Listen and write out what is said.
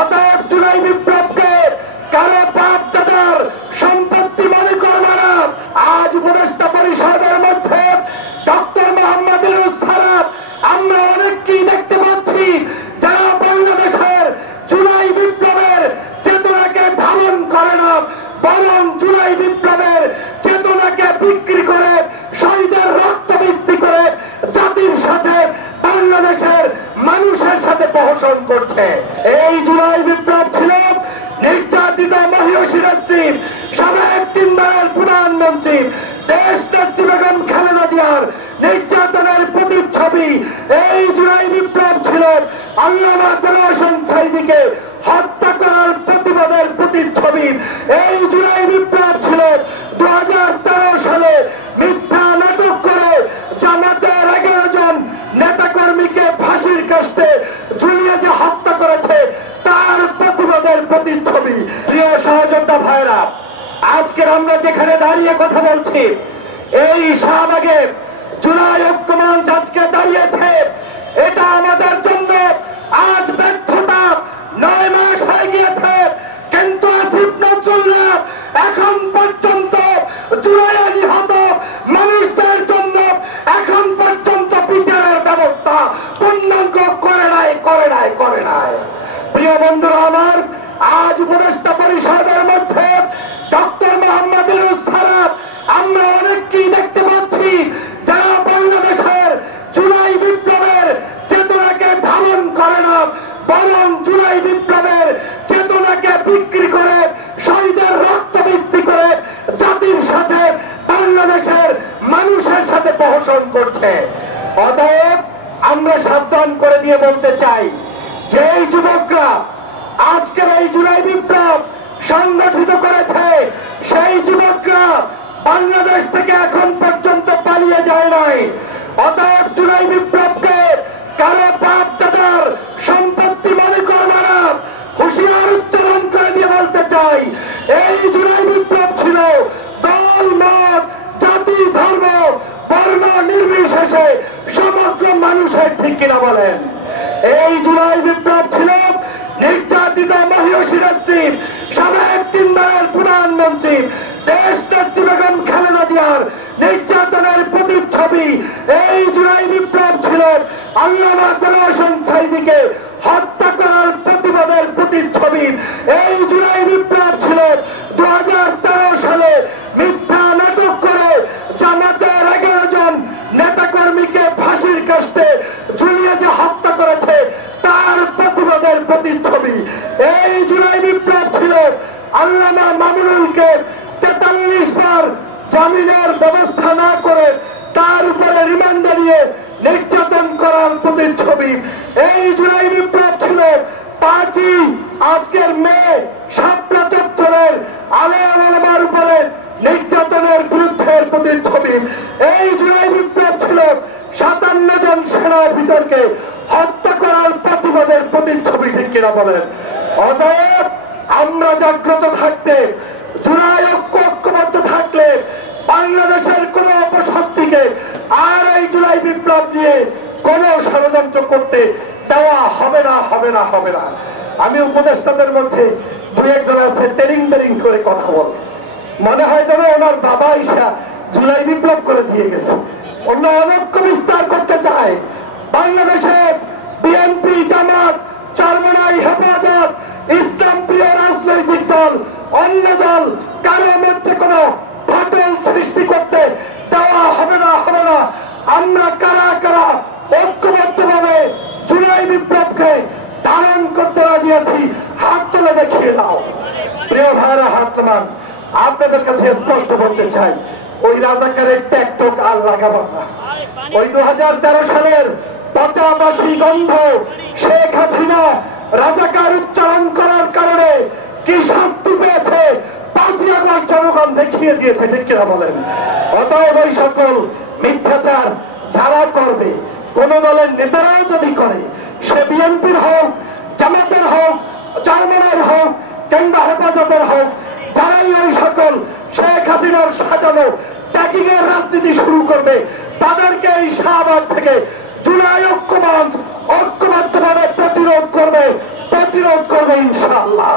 অতএব জুলাই বিপ্লবকে কারো বাপ দাদার সম্পত্তি মনে করবে না। আজ উপদেষ্টা পরিষদের মধ্যে ডক্টর মোহাম্মদ ইউনূস ছাড়া আমরা অনেককেই দেখতে পাচ্ছি যারা বাংলাদেশের জুলাই বিপ্লবের চেতনাকে ধারণ করে না, বরং জুলাই বিপ্লবের চেতনাকে বিক্রি করে শহীদের রক্ত বৃদ্ধি করে জাতির সাথে বাংলাদেশের মানুষের সাথে প্রহসন করছে। এই জুলাই বিপ্লব ছিল নির্যাতিত মহিষী নেত্রী, সাবেক 3 বারের প্রধানমন্ত্রী দেশ নেত্রী বেগম খালেদা জিয়ার নির্যাতনের প্রতিচ্ছবি। এই জুলাই বিপ্লব ছিল আল্লামা দেলোয়ার হোসেন সাঈদীকে হত্যা করার প্রতিবাদের প্রতিচ্ছবি। এই জুলাই বিপ্লব ছিল 2013 সালে মিথ্যা নাটক করে জামাতের 11 জন নেতাকর্মীকে ফাঁসির কাস্টে ঝুলিয়ে যে হত্যা করেছে তার প্রতিবাদের প্রতিচ্ছবি। প্রিয় সহযোদ্ধা ভাইরা, আজকের আমরা যেখানে দাঁড়িয়ে কথা বলছি, এই শাহবাগে জুলাই ঐক্যমঞ্চ আজকে দাঁড়িয়েছে, এটা আমাদের জন্য আজ ব্যর্থতা। 9 মাস হয়ে গিয়েছে, কিন্তু আসিফ নজরুল্লাহ এখন পর্যন্ত জুলাই নিহত মানুষদের জন্য এখন পর্যন্ত বিচারের ব্যবস্থা পূর্ণাঙ্গ করে নাই। প্রিয় বন্ধুরা আমার, আজ উপদেষ্টা পরিষদের মধ্যে ডক্টর মোহাম্মদ ইউনূস ছাড়া আমরা অনেককেই দেখতে পাচ্ছি যারা বাংলাদেশের জুলাই বিপ্লবের চেতনাকে ধারণ করে না, বরং জুলাই বিপ্লবের চেতনাকে বিক্রি করে শহীদের রক্ত বৃদ্ধি করে জাতির সাথে বাংলাদেশের মানুষের সাথে প্রহসন করছে। অতএব আমরা সাবধান করে দিয়ে বলতে চাই যে এই যুবকরা আজকের এই জুলাই বিপ্লব সংগঠিত করেছে, সেই যুবকরা বাংলাদেশ থেকে এখন পর্যন্ত পালিয়ে যায় নাই। অতএব জুলাই বিপ্লবকে কারো বাপ দাদার সম্পত্তি মনে করবে না। হুঁশিয়ার উচ্চারণ করে দিয়ে বলতে চাই, এই জুলাই বিপ্লব ছিল দল মত জাতি ধর্ম বর্ণ নির্বিশেষে সমগ্র মানুষের, ঠিক কিনা বলেন? এই জুলাই বিপ্লব ছিল নির্যাতিত মহিষী নেত্রী, সাবেক 3 বারের প্রধানমন্ত্রী দেশ নেত্রী বেগম খালেদা জিয়ার নির্যাতনের প্রতিচ্ছবি। এই জুলাই বিপ্লব ছিল আল্লামা দেলোয়ার হোসেন সাঈদীকে হত্যা করার প্রতিবাদের প্রতিচ্ছবি। এই জুলাই বিপ্লব ছিল 2013 সালে মিথ্যা নাটক করে জামাতের 11 জন নেতাকর্মীকে ফাঁসির কাস্টে ঝুলিয়ে যে হত্যা করেছে তার প্রতিবাদের প্রতিচ্ছবি। এই জুলাই বিপ্লব ছিল আল্লামা মামুনুলকে 43 বার জামিনের ব্যবস্থা না করে তার উপরে রিমান্ডে নিয়ে নির্যাতন করার প্রতিচ্ছবি। এই জুলাই বিপ্লব ছিল 5ই আজকের মে শাপলা চত্বরের আলেম ওলামার উপরে নির্যাতনের বিরুদ্ধের প্রতিচ্ছবি। এই জুলাই বিপ্লব ছিল 57 জন সেনা অফিসারকে হত্যা করার প্রতিবাদের প্রতিচ্ছবি, ঠিক কিনা বলেন? অতএব আমরা জাগ্রত থাকতে, জুলাই ঐক্যবদ্ধ থাকলে বাংলাদেশের কোন অপশক্তিকে আর এই জুলাই বিপ্লব নিয়ে কোন ষড়যন্ত্র করতে দেওয়া হবে না। আমি উপদেষ্টাদের মধ্যে 2-1 জন আছে টেরিং করে কথা বলে, মনে হয় যেন ওনার বাবা ঈশা জুলাই বিপ্লব করে দিয়ে গেছে, অন্য অনৈক্য বিস্তার করতে চায়। বাংলাদেশে বিএনপি, জামাত, চরমনাই, হেফাজত, ইসলাম প্রিয় রাজনৈতিক দল, অন্য দল কারো মধ্যে কোনো ফাটল সৃষ্টি করতে দেওয়া হবে না। আমরা কারা কারা ঐক্যবদ্ধভাবে জুলাই বিপ্লবকে ধারণ করতে রাজি আছি, হাত তুলে দেখিয়ে দাও। প্রিয় ভাইরা, হাত নামান। আপনাদের কাছে স্পষ্ট বলতে চাই, ওই রাজাকারের ট্যাগটোক আর লাগাবো না। ওই 2013 সালের পচাবাসী গন্ধ শেখ হাসিনা রাজাকার উচ্চারণ করার কারণে কি শাস্তি পেয়েছে 5ই আগস্ট জনগণ দেখিয়ে দিয়েছে, ঠিক কিনা বলেন? অতএব ওই সকল মিথ্যাচার যারা করবে, কোন দলের নেতারাও যদি করে, সে বিএনপির হোক, জামাতের হোক, চরমনাইয়ের হোক কিংবা হেফাজতের হোক, যারাই ওই সকল শেখ হাসিনার সাজানো ট্যাগিং এর রাজনীতি শুরু করবে, তাদেরকে এই শাহবাগ থেকে জুলাই ঐক্যমঞ্চ ঐক্যবদ্ধভাবে প্রতিরোধ করবে। প্রতিরোধ করবে ইনশাআল্লাহ।